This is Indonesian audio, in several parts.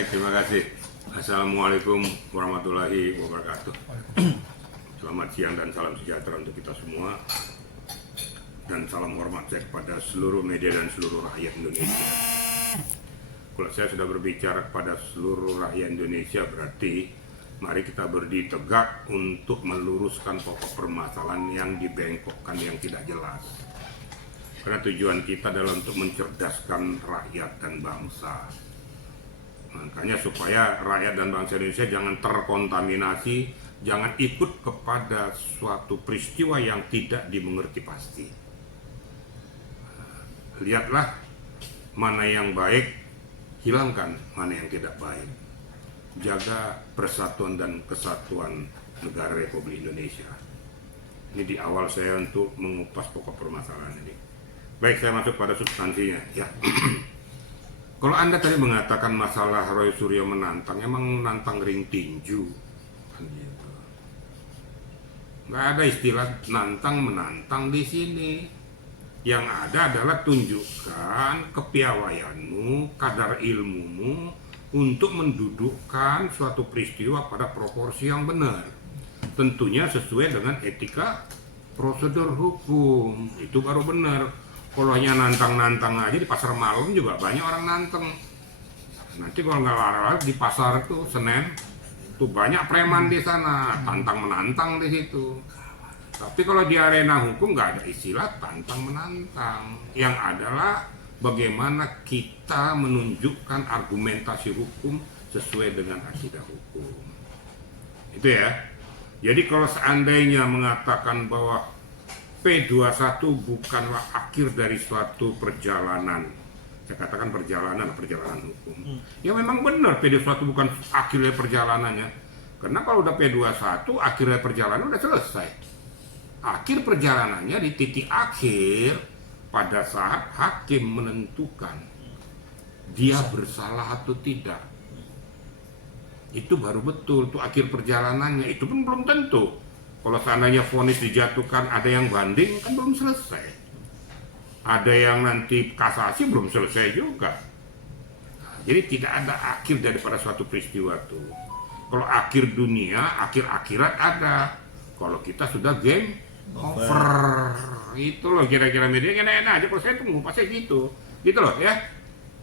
Baik, terima kasih. Assalamualaikum warahmatullahi wabarakatuh. Selamat siang dan salam sejahtera untuk kita semua. Dan salam hormat saya kepada seluruh media dan seluruh rakyat Indonesia. Kalau saya sudah berbicara kepada seluruh rakyat Indonesia, berarti mari kita berdiri tegak untuk meluruskan pokok permasalahan yang dibengkokkan, yang tidak jelas. Karena tujuan kita adalah untuk mencerdaskan rakyat dan bangsa. Makanya supaya rakyat dan bangsa Indonesia jangan terkontaminasi, jangan ikut kepada suatu peristiwa yang tidak dimengerti pasti. Lihatlah mana yang baik, hilangkan mana yang tidak baik. Jaga persatuan dan kesatuan negara Republik Indonesia. Ini di awal saya untuk mengupas pokok permasalahan ini. Baik, saya masuk pada substansinya. Ya. Kalau Anda tadi mengatakan masalah Roy Suryo menantang, emang menantang ring tinju. Kan gitu. Nggak ada istilah nantang-menantang di sini. Yang ada adalah tunjukkan kepiawaianmu, kadar ilmumu untuk mendudukkan suatu peristiwa pada proporsi yang benar. Tentunya sesuai dengan etika prosedur hukum. Itu baru benar. Kalau hanya nantang-nantang aja di pasar malam juga banyak orang nantang. Nanti kalau nggak laras di pasar itu Senen tuh banyak preman di sana, tantang menantang di situ. Tapi kalau di arena hukum nggak ada istilah tantang menantang. Yang adalah bagaimana kita menunjukkan argumentasi hukum sesuai dengan akidah hukum. Itu ya. Jadi kalau seandainya mengatakan bahwa P21 bukanlah akhir dari suatu perjalanan, saya katakan perjalanan hukum. Ya memang benar P21 bukan akhir dari perjalanannya. Karena kalau udah P21 akhir dari perjalanan udah selesai. Akhir perjalanannya di titik akhir pada saat hakim menentukan dia bersalah atau tidak. Itu baru betul tuh akhir perjalanannya. Itu pun belum tentu. Kalau seandainya vonis dijatuhkan, ada yang banding, kan belum selesai. Ada yang nanti kasasi, belum selesai juga. Jadi tidak ada akhir daripada suatu peristiwa itu. Kalau akhir dunia, akhir akhirat ada. Kalau kita sudah game over. Itu loh kira-kira media enak-enak aja. Kalau saya tunggu, pasti gitu. Gitu loh ya.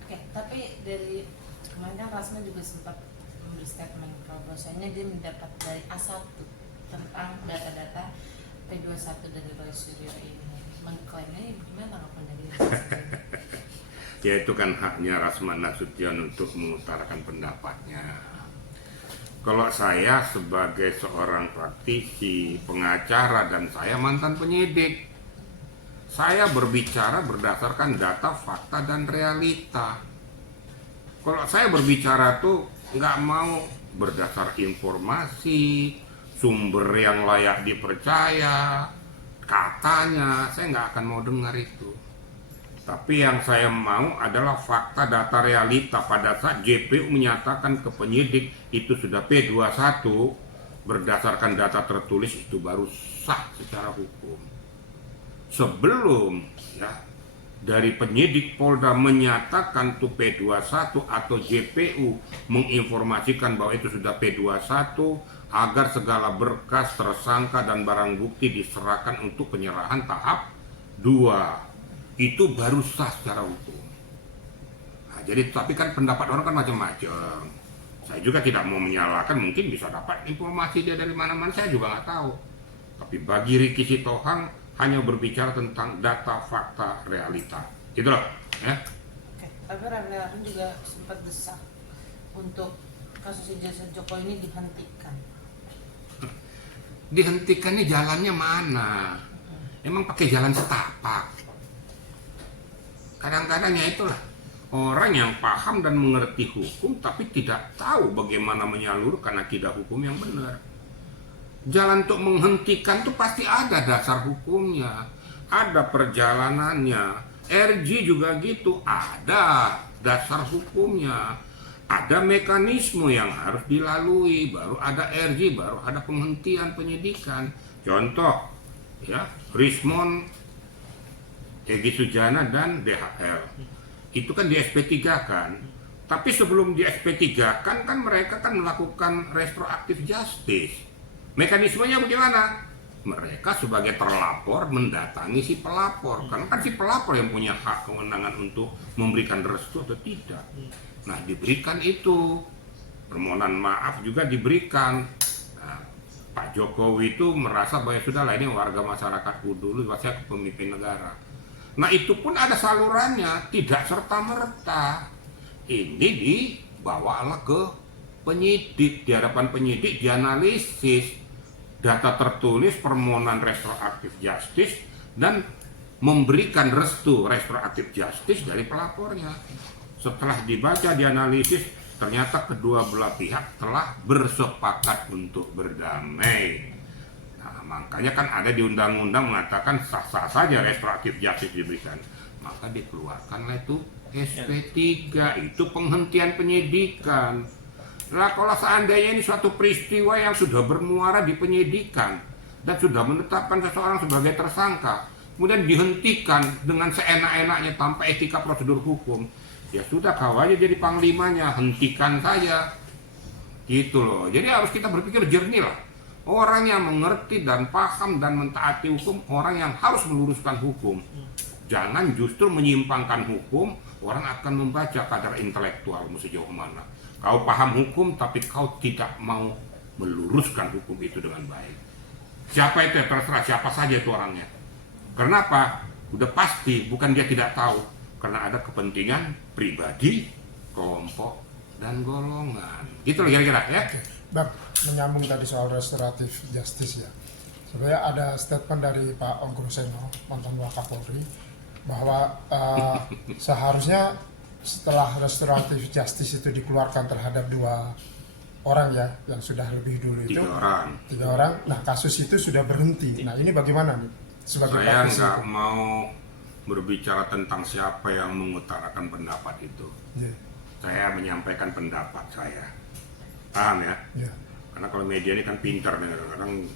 Oke, tapi dari kemarin kan Rasman juga sempat memberi statement bahwasanya dia mendapat dari A1 tentang data-data P21 dari Roy Suryo ini. Mengklaimnya gimana tanggapan dari Ya itu kan haknya Rasman Nasution untuk mengutarakan pendapatnya. Kalau saya sebagai seorang praktisi, pengacara, dan saya mantan penyidik, saya berbicara berdasarkan data, fakta, dan realita. Kalau saya berbicara tuh nggak mau berdasar informasi, sumber yang layak dipercaya, katanya, saya nggak akan mau dengar itu. Tapi yang saya mau adalah fakta, data, realita. Pada saat JPU menyatakan ke penyidik itu sudah P21 berdasarkan data tertulis, itu baru sah secara hukum. Sebelum ya dari penyidik Polda menyatakan itu P21 atau JPU menginformasikan bahwa itu sudah P21, agar segala berkas, tersangka, dan barang bukti diserahkan untuk penyerahan tahap 2. Itu baru sah secara hukum. Nah, jadi tapi kan pendapat orang kan macam-macam. Saya juga tidak mau menyalahkan, mungkin bisa dapat informasi dia dari mana-mana, saya juga nggak tahu. Tapi bagi Ricky Sitohang hanya berbicara tentang data, fakta, realita. Itu loh ya. Oke, tapi Rasman juga sempat desak untuk kasus ijazah Jokowi ini dihentikan. Dihentikannya jalannya mana? Emang pakai jalan setapak? Kadang-kadang ya itulah orang yang paham dan mengerti hukum tapi tidak tahu bagaimana menyalurkan akidah hukum yang benar. Jalan untuk menghentikan itu pasti ada dasar hukumnya, ada perjalanannya. RG juga gitu, ada dasar hukumnya. Ada mekanisme yang harus dilalui, baru ada RG, baru ada penghentian penyidikan. Contoh, ya, Rismon, Egy Sujana, dan DHL. Itu kan di SP3 kan. Tapi sebelum di SP3 kan mereka kan melakukan retroaktif justice. Mekanismenya bagaimana? Mereka sebagai terlapor mendatangi si pelapor, karena kan si pelapor yang punya hak kewenangan untuk memberikan restu atau tidak. Nah, diberikan itu, permohonan maaf juga diberikan. Nah, Pak Jokowi itu merasa bahwa sudahlah ini warga masyarakatku dulu, saya pemimpin negara. Nah, itu pun ada salurannya, tidak serta-merta. Ini dibawalah ke penyidik, di hadapan penyidik dianalisis data tertulis permohonan retroaktif justice dan memberikan restu retroaktif justice dari pelapornya. Setelah dibaca, dianalisis, ternyata kedua belah pihak telah bersepakat untuk berdamai. Nah, makanya kan ada di undang-undang mengatakan sah-sah saja retroaktif justice diberikan. Maka dikeluarkanlah itu SP3, itu penghentian penyidikan. Nah, kalau seandainya ini suatu peristiwa yang sudah bermuara di penyidikan dan sudah menetapkan seseorang sebagai tersangka, kemudian dihentikan dengan seenak-enaknya tanpa etika prosedur hukum, ya sudah, kau aja jadi panglimanya, hentikan saja. Gitu loh. Jadi harus kita berpikir jernih lah. Orang yang mengerti dan paham dan mentaati hukum, orang yang harus meluruskan hukum. Jangan justru menyimpangkan hukum, orang akan membaca kadar intelektualmu sejauh mana. Kau paham hukum tapi kau tidak mau meluruskan hukum itu dengan baik. Siapa itu ya, terserah siapa saja itu orangnya. Kenapa? Udah pasti bukan dia tidak tahu, karena ada kepentingan pribadi, kelompok, dan golongan. Gitu loh kira-kira ya. Bang, menyambung tadi soal restoratif justice ya. Sebenarnya ada statement dari Pak Ongkruseno, mantan Wakapolri, bahwa seharusnya setelah restoratif justice itu dikeluarkan terhadap 2 orang ya, yang sudah lebih dulu itu 3 orang. Nah, kasus itu sudah berhenti. Nah, ini bagaimana nih sebagai saya praktisi? nggak mau berbicara tentang siapa yang mengutarakan pendapat itu. Yeah. Saya menyampaikan pendapat saya. Paham ya? Yeah. Karena kalau media ini kan pintar, kadang-kadang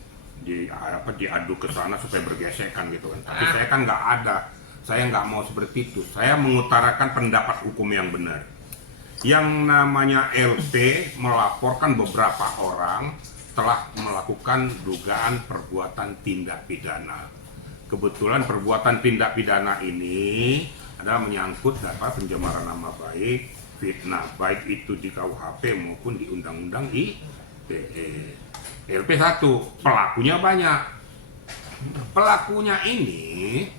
diadu ke sana supaya bergesekan gitu kan. Tapi saya kan nggak ada. Saya nggak mau seperti itu. Saya mengutarakan pendapat hukum yang benar. Yang namanya LP melaporkan beberapa orang telah melakukan dugaan perbuatan tindak pidana. Kebetulan perbuatan tindak pidana ini adalah menyangkut pencemaran nama baik, fitnah, baik itu di KUHP maupun di Undang-Undang ITE. LP1, pelakunya banyak. Pelakunya ini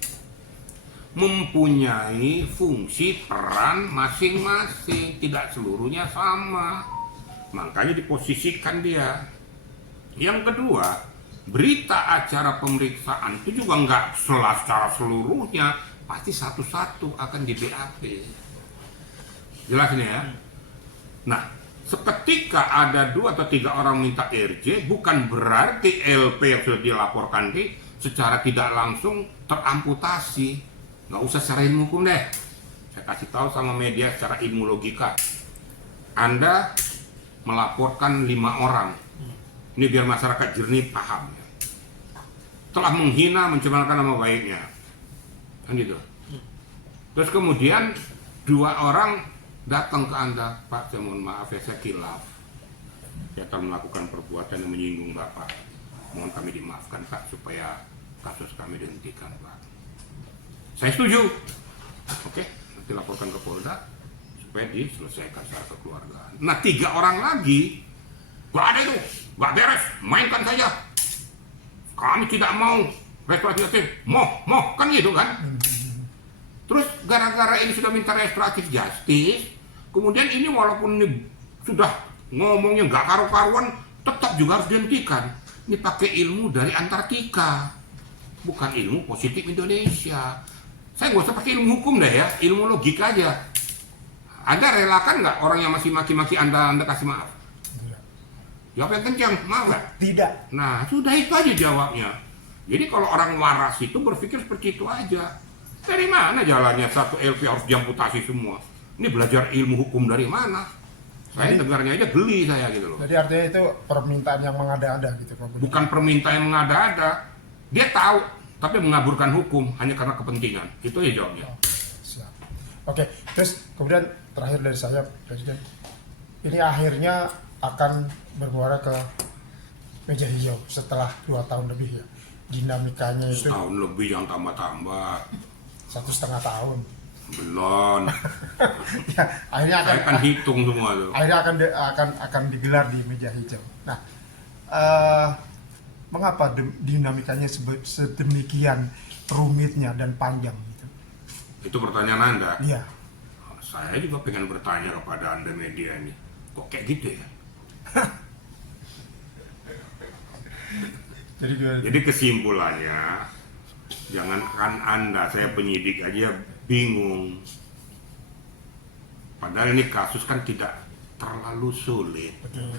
mempunyai fungsi peran masing-masing, tidak seluruhnya sama, makanya diposisikan dia. Yang kedua, berita acara pemeriksaan itu juga nggak secara seluruhnya, pasti satu-satu akan di BAP. Jelas ini ya. Nah, seketika ada 2 atau 3 orang minta RJ, bukan berarti LP yang sudah dilaporkan secara tidak langsung teramputasi. Nggak usah secara ilmu hukum deh. Saya kasih tahu sama media secara ilmu logika. Anda melaporkan 5 orang. Ini biar masyarakat jernih paham. Telah menghina, mencemarkan nama baiknya. Kan gitu. Terus kemudian 2 orang datang ke Anda, Pak, saya mohon maaf ya, saya khilaf. Saya telah melakukan perbuatan yang menyinggung Bapak. Mohon kami dimaafkan, Pak, supaya kasus kami dihentikan, Pak. Saya setuju. Oke, nanti laporkan ke Polda supaya diselesaikan secara kekeluargaan. Nah, 3 orang lagi, gak ada itu, gak beres, mainkan saja. Kami tidak mau restoratif, mau kan gitu kan. Terus gara-gara ini sudah minta restoratif justice, kemudian ini walaupun ini sudah ngomongnya nggak karu-karuan, tetap juga harus dihentikan. Ini pakai ilmu dari Antartika, bukan ilmu positif Indonesia. Saya nggak usah pakai ilmu hukum deh ya, ilmu logika aja. Anda relakan nggak orang yang masih maki-maki Anda kasih maaf? Jawab yang kencang, maaf nggak? Tidak. Nah, sudah itu aja jawabnya. Jadi kalau orang waras itu berpikir seperti itu aja. Dari mana jalannya satu LP harus diamputasi semua? Ini belajar ilmu hukum dari mana? Saya dengarnya aja geli saya gitu loh. Jadi artinya itu permintaan yang mengada-ada gitu. Bukan permintaan yang mengada-ada. Dia tahu, tapi mengaburkan hukum hanya karena kepentingan. Itu ya jawabnya. Siap. Oke, terus kemudian terakhir dari saya, Presiden, ini akhirnya akan bermuara ke meja hijau setelah 2 tahun lebih ya. Dinamikanya itu Setahun lebih yang tambah-tambah. 1,5 tahun. Belum. Ya, akhirnya Saya kan hitung semua tuh. akhirnya akan digelar di meja hijau. Nah, mengapa dinamikanya sedemikian rumitnya dan panjang gitu? Itu pertanyaan Anda. Iya. Saya juga pengen bertanya kepada Anda media ini. Kok kayak gitu ya? Jadi kesimpulannya, jangankan Anda, saya penyidik aja bingung. Padahal ini kasus kan tidak terlalu sulit. Betul.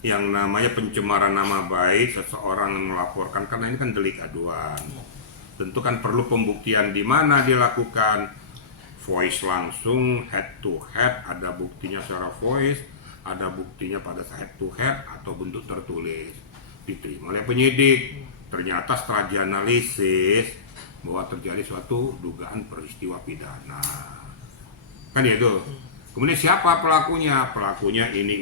Yang namanya pencemaran nama baik seseorang yang melaporkan, karena ini kan delik aduan. Tentu kan perlu pembuktian di mana dilakukan. Voice langsung, head to head, ada buktinya secara voice, ada buktinya pada head to head atau bentuk tertulis. Diterima oleh penyidik. Ternyata setelah dianalisis bahwa terjadi suatu dugaan peristiwa pidana. Kan itu. Kemudian siapa pelakunya? Pelakunya ini.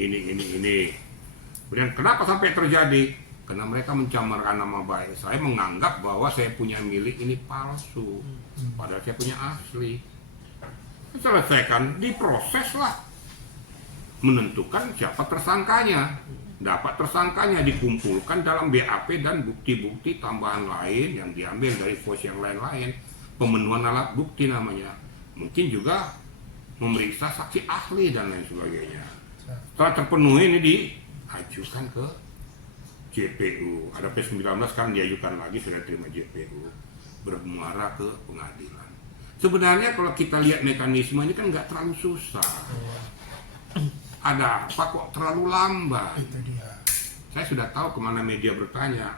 Kemudian kenapa sampai terjadi? Karena mereka mencamarkan nama baik. Saya menganggap bahwa saya punya milik ini palsu, padahal saya punya asli. Selesaikan, diproses lah, menentukan siapa tersangkanya. Dapat tersangkanya, dikumpulkan dalam BAP dan bukti-bukti tambahan lain yang diambil dari voice yang lain-lain. Pemenuhan alat bukti namanya. Mungkin juga memeriksa saksi ahli dan lain sebagainya. Setelah terpenuhi ini diajukan ke JPU. Ada P19 kan diajukan lagi, sudah terima JPU. Bermuara ke pengadilan. Sebenarnya kalau kita lihat mekanisme ini kan nggak terlalu susah. Ada apa kok terlalu lambat? Itu dia. Saya sudah tahu kemana media bertanya.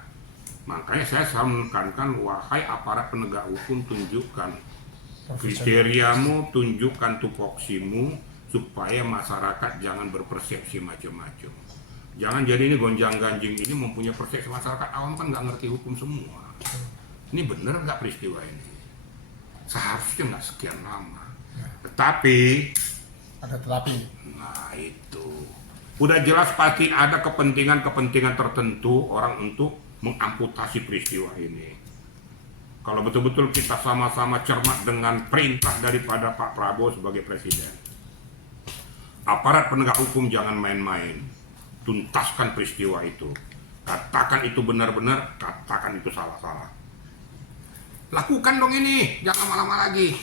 Makanya saya selalu menekankan, wahai aparat penegak hukum, tunjukkan kriteriamu, tunjukkan tupoksimu, supaya masyarakat jangan berpersepsi macam-macam. Jangan jadi ini gonjang-ganjing ini mempunyai persepsi masyarakat awam kan nggak ngerti hukum semua. Ini benar nggak peristiwa ini? Seharusnya nggak sekian lama. Tetapi, Ada tetapi. nah itu udah jelas pasti ada kepentingan-kepentingan tertentu orang untuk mengamputasi peristiwa ini. Kalau betul-betul kita sama-sama cermat dengan perintah daripada Pak Prabowo sebagai presiden, aparat penegak hukum jangan main-main, tuntaskan peristiwa itu. Katakan itu benar-benar, katakan itu salah-salah. Lakukan dong ini, jangan lama-lama lagi.